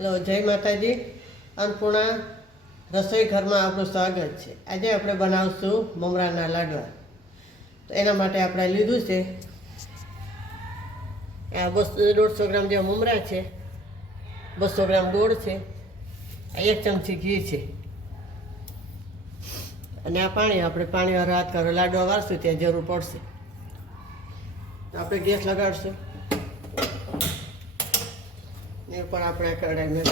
Hello જય માતાજી. અન્નપૂર્ણા રસોઈ ઘરમાં આપણું સ્વાગત છે. આજે આપણે બનાવશું મમરાના લાડવા. તો એના માટે આપણે લીધું છે. આ બસો દોઢસો ગ્રામ જેવા મમરા છે. બસો ગ્રામ ગોળ છે. એક ચમચી ઘી છે. અને આ પાણી આપણે પાણી હાથ કરો લાડવા વાળશું ત્યાં જરૂર પડશે. આપણે ગેસ લગાડશું. એ ઉપર આપણે કઢાઈને.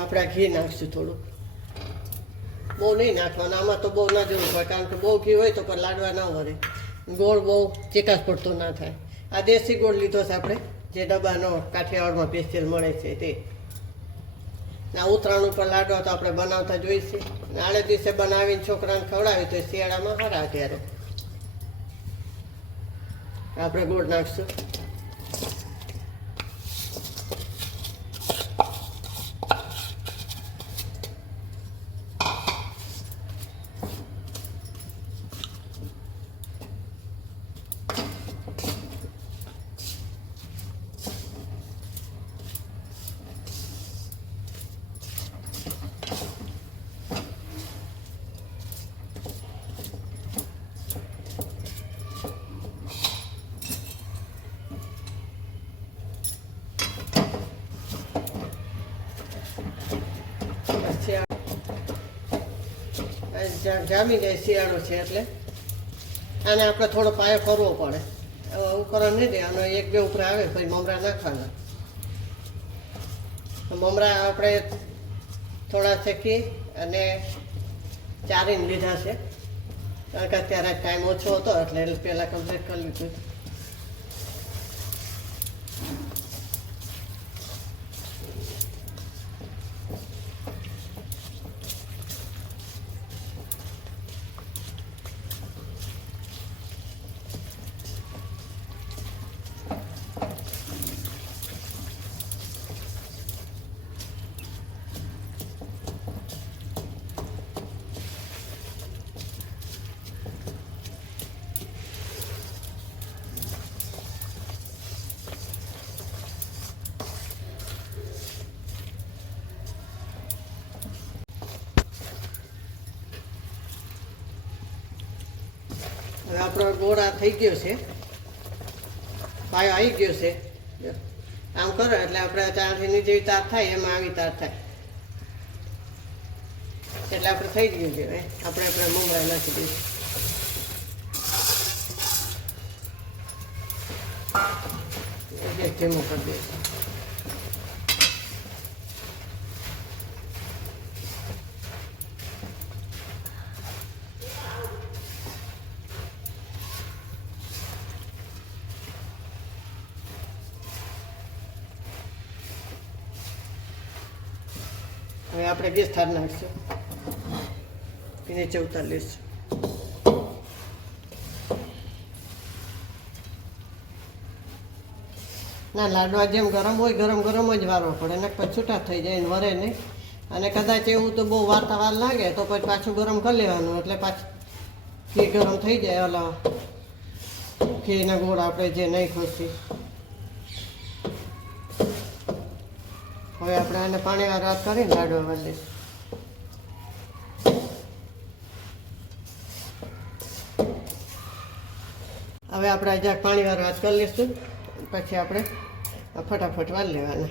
આપણે ઘી નાખશું થોડું બહુ નહીં નાખવાનું, આમાં તો બહુ ના જરૂર પડે, કારણ કે બહુ ઘી હોય તો પણ લાડવા ના વરે ગોળ બહુ ચીકાશ પડતો ના થાય. આ દેશી ગોળ લીધો છે આપણે, જે ડબ્બાનો કાઠિયાવાડમાં પેસ્ટેલ મળે છે તે. ના ઉત્તરાયણ ઉપર લાડવા તો આપણે બનાવતા જોઈશે. આડે દિવસે બનાવીને છોકરાને ખવડાવી તો શિયાળામાં સારા અત્યારે આપણે ગોળ નાખશું. જામી જાય શિયાળો છે એટલે. આને આપણે થોડો પાયો કરવો પડે. હવે ઉકરણ નહીં દેવાનો એક બે ઉપર આવે, પછી મમરા નાખવાના. મમરા આપણે થોડા શેકી અને ચારીને લીધા છે. કારણ કે અત્યારે ટાઈમ ઓછો હતો, એટલે પહેલાં કમ્પ્લીટ કરી લીધું. હવે આપણો ગોળ થઈ ગયો છે. પાયો આવી ગયો છે. આમ કરો એટલે આપણે ત્યાંથી જેવી તાર થાય, એમાં આવી તાર થાય. એટલે આપણે થઈ ગયું છે. હવે આપણે આપણે મમરા નાખી દઈશું. ધીમું કરી દઈશું. હવે આપણે ગેસ થાર નાખીશું નીચે ઉતારી લઈશું ના, લાડવા જેમ ગરમ હોય, ગરમ ગરમ જ વારવો પડે. ને પછી છૂટા થઈ જાય ને વરે નહીં. અને કદાચ એવું તો બહુ વારતા વાર લાગે, તો પછી પાછું ગરમ કરી લેવાનું. એટલે પાછું ઘી ગરમ થઈ જાય ઓલા ઘીના ગોળ આપણે જે નહીં ખોસી હવે આપણે આને પાણીમાં રાત કરીને લાડવા વાળી હવે આપણે આજે પાણીમાં રાત કરી લઈશું, પછી આપણે ફટાફટ વાળી લેવાના.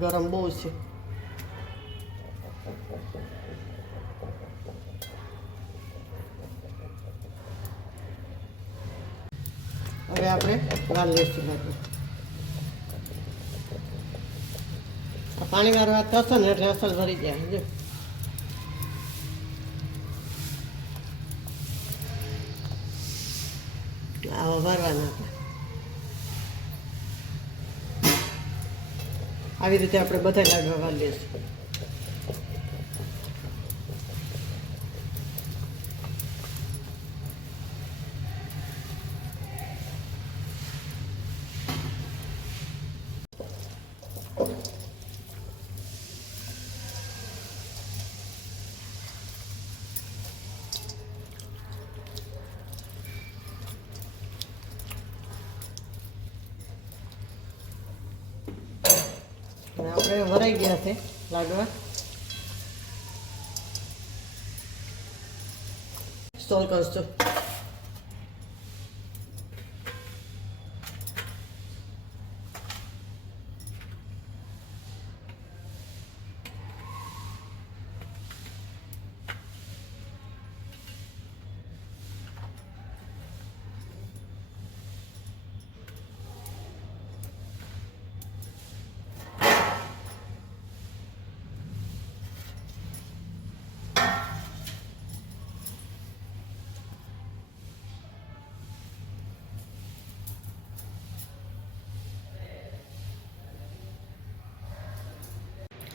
ગરમ બહુ છે. હવે આપણે વાળ લાડુ આ પાણી વાળો વાત કરશો ને, એટલે અસલ ભરી જાય જો આવા ભરવાના આવી રીતે આપણે બધા લાડવા વાળી લઈશું આપણે વરાઈ ગયા છે લાડવા. સ્ટોલ કરશું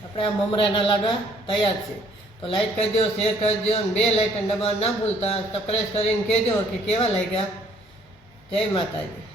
આપણે આ મમરાના લાડવા તૈયાર છે. તો લાઈક કરજો શેર કરજો અને બે લાઇકન દબાવવા ના ભૂલતા પ્રેસ કરીને કહેજો કે કેવા લાગ્યા. જય માતાજી.